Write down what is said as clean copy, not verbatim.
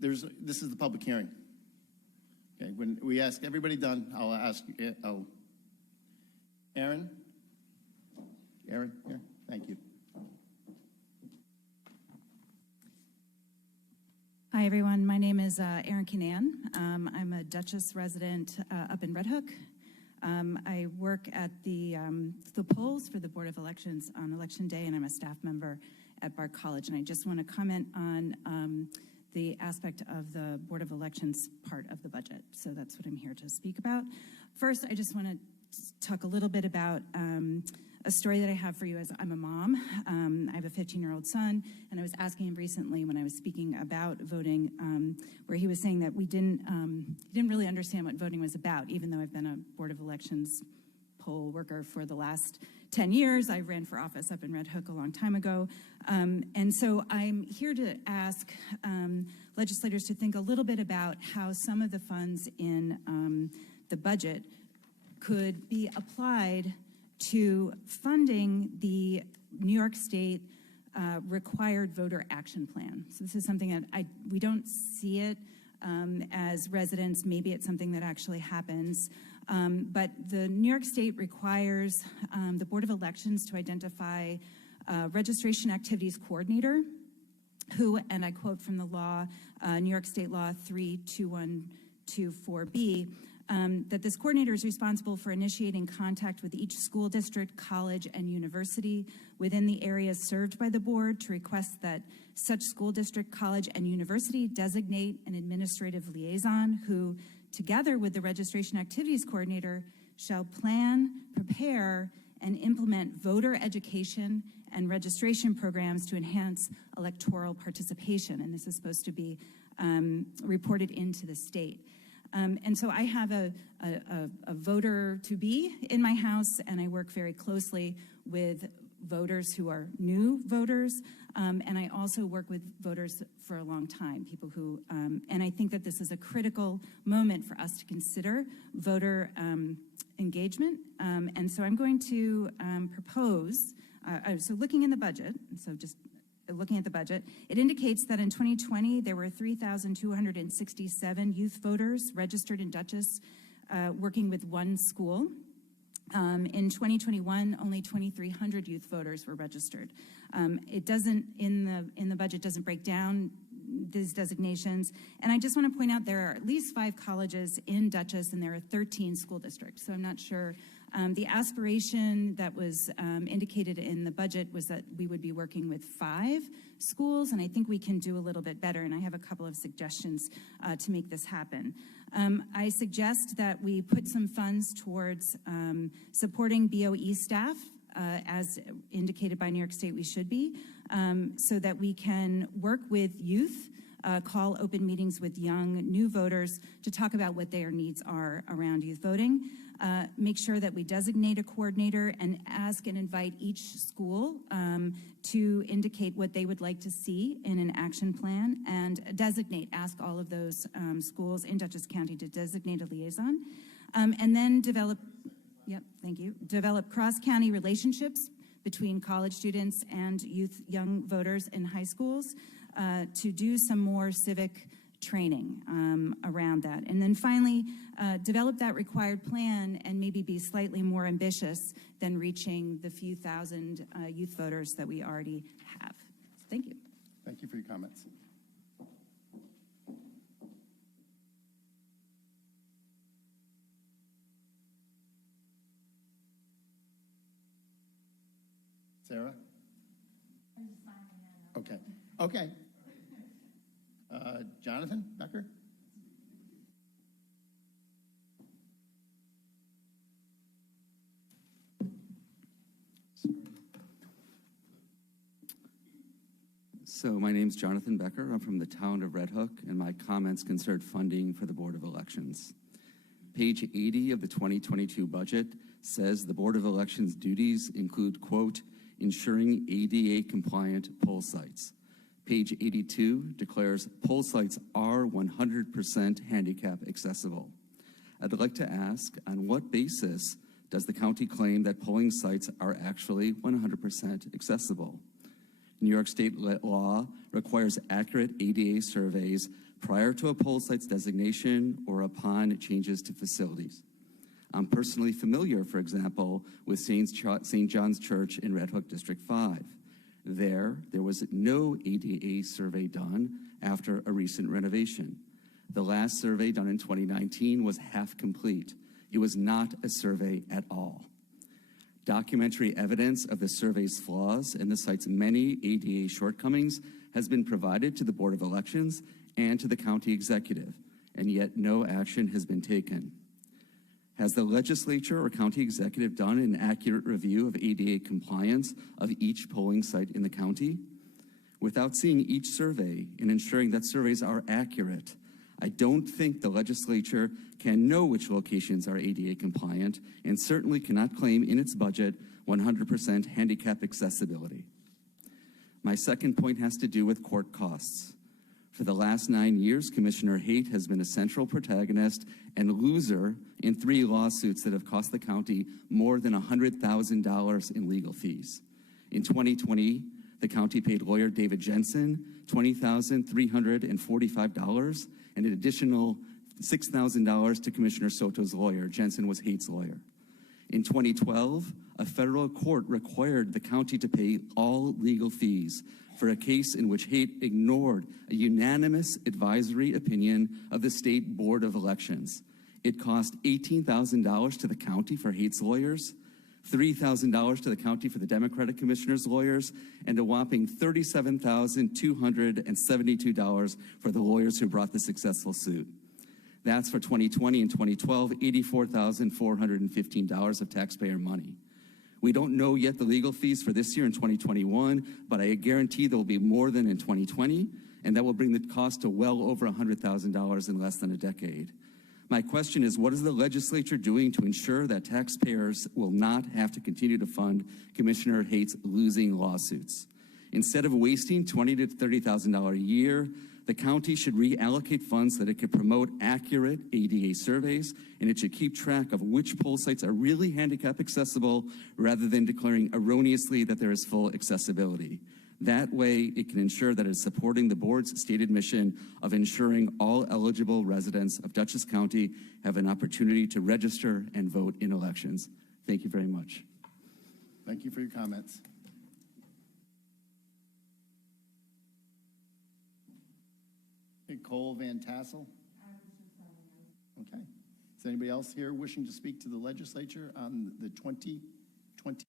this is the public hearing. Okay, when we ask everybody done, I'll ask, Aaron, here, thank you. Hi, everyone. My name is Erin Kinan. I'm a Dutchess resident up in Red Hook. I work at the polls for the Board of Elections on Election Day, and I'm a staff member at Bard College. And I just want to comment on the aspect of the Board of Elections part of the budget. So that's what I'm here to speak about. First, I just want to talk a little bit about a story that I have for you as I'm a mom. I have a 15-year-old son, and I was asking him recently when I was speaking about voting, where he was saying that he didn't really understand what voting was about, even though I've been a Board of Elections poll worker for the last 10 years. I ran for office up in Red Hook a long time ago. And so I'm here to ask legislators to think a little bit about how some of the funds in the budget could be applied to funding the New York State required voter action plan. So this is something that we don't see it as residents. Maybe it's something that actually happens. But the New York State requires the Board of Elections to identify a registration activities coordinator who, and I quote from the law, New York State Law 32124B, that this coordinator is responsible for initiating contact with each school district, college, and university within the areas served by the board to request that such school district, college, and university designate an administrative liaison who, together with the registration activities coordinator, shall plan, prepare, and implement voter education and registration programs to enhance electoral participation. And this is supposed to be reported into the state. And so I have a voter-to-be in my house, and I work very closely with voters who are new voters, and I also work with voters for a long time, people who, and I think that this is a critical moment for us to consider voter engagement. And so I'm going to propose, so looking in the budget, so just looking at the budget, it indicates that in 2020, there were 3,267 youth voters registered in Dutchess, working with one school. In 2021, only 2,300 youth voters were registered. It doesn't, in the budget, doesn't break down these designations. And I just want to point out there are at least 5 colleges in Dutchess, and there are 13 school districts. So I'm not sure. The aspiration that was indicated in the budget was that we would be working with 5 schools, and I think we can do a little bit better, and I have a couple of suggestions to make this happen. I suggest that we put some funds towards supporting BOE staff, as indicated by New York State we should be, so that we can work with youth, call open meetings with young new voters to talk about what their needs are around youth voting. Make sure that we designate a coordinator and ask and invite each school to indicate what they would like to see in an action plan, and ask all of those schools in Dutchess County to designate a liaison, and then develop cross-county relationships between college students and young voters in high schools to do some more civic training around that. And then finally, develop that required plan and maybe be slightly more ambitious than reaching the few thousand youth voters that we already have. Thank you. Thank you for your comments. Sarah? Okay. Okay. Jonathan Becker? So my name's Jonathan Becker. I'm from the town of Red Hook, and my comments concern funding for the Board of Elections. Page 80 of the 2022 budget says the Board of Elections duties include, quote, ensuring ADA-compliant poll sites. Page 82 declares poll sites are 100% handicap accessible. I'd like to ask, on what basis does the county claim that polling sites are actually 100% accessible? New York State law requires accurate ADA surveys prior to a poll site's designation or upon changes to facilities. I'm personally familiar, for example, with St. John's Church in Red Hook District 5. There was no ADA survey done after a recent renovation. The last survey done in 2019 was half complete. It was not a survey at all. Documentary evidence of the survey's flaws and the site's many ADA shortcomings has been provided to the Board of Elections and to the county executive, and yet no action has been taken. Has the legislature or county executive done an accurate review of ADA compliance of each polling site in the county? Without seeing each survey and ensuring that surveys are accurate, I don't think the legislature can know which locations are ADA compliant and certainly cannot claim in its budget 100% handicap accessibility. My second point has to do with court costs. For the last 9 years, Commissioner Haight has been a central protagonist and loser in 3 lawsuits that have cost the county more than $100,000 in legal fees. In 2020, the county paid lawyer David Jensen $20,345 and an additional $6,000 to Commissioner Soto's lawyer. Jensen was Haight's lawyer. In 2012, a federal court required the county to pay all legal fees for a case in which Haight ignored a unanimous advisory opinion of the State Board of Elections. It cost $18,000 to the county for Haight's lawyers, $3,000 to the county for the Democratic Commissioner's lawyers, and a whopping $37,272 for the lawyers who brought the successful suit. That's for 2020 and 2012, $84,415 of taxpayer money. We don't know yet the legal fees for this year in 2021, but I guarantee there will be more than in 2020, and that will bring the cost to well over $100,000 in less than a decade. My question is, what is the legislature doing to ensure that taxpayers will not have to continue to fund Commissioner Haight's losing lawsuits? Instead of wasting $20,000 to $30,000 a year, the county should reallocate funds so that it can promote accurate ADA surveys, and it should keep track of which poll sites are really handicap accessible rather than declaring erroneously that there is full accessibility. That way, it can ensure that it is supporting the board's stated mission of ensuring all eligible residents of Dutchess County have an opportunity to register and vote in elections. Thank you very much. Thank you for your comments. Cole Van Tassel. Okay. Is anybody else here wishing to speak to the legislature on the 2020